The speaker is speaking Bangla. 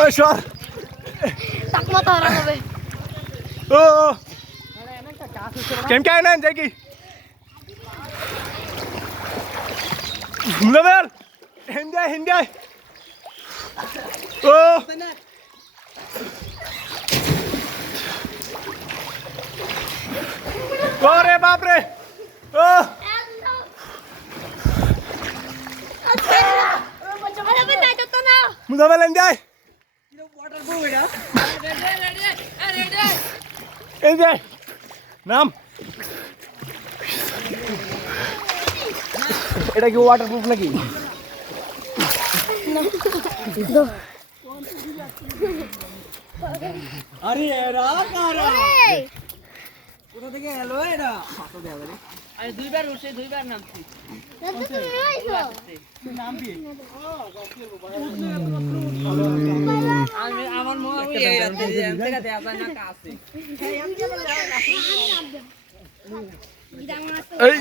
ওই সর টাকমা তো হারা হবে ও কেম কে না যাই কি মুলাবেল হিন্দি ও ওরে বাপ রে ও মুলাবেল হিন্দি এই যে নাম এটা কি ওয়াটারপ্রুফ নাকি আরে এরা কারা কোথা থেকে এলো এরা আরে দুইবার উঠে দুইবার নামছি নাম কি আমি আমার মনে হয় এই রাতে জায়গাতে আসা না কাছে এই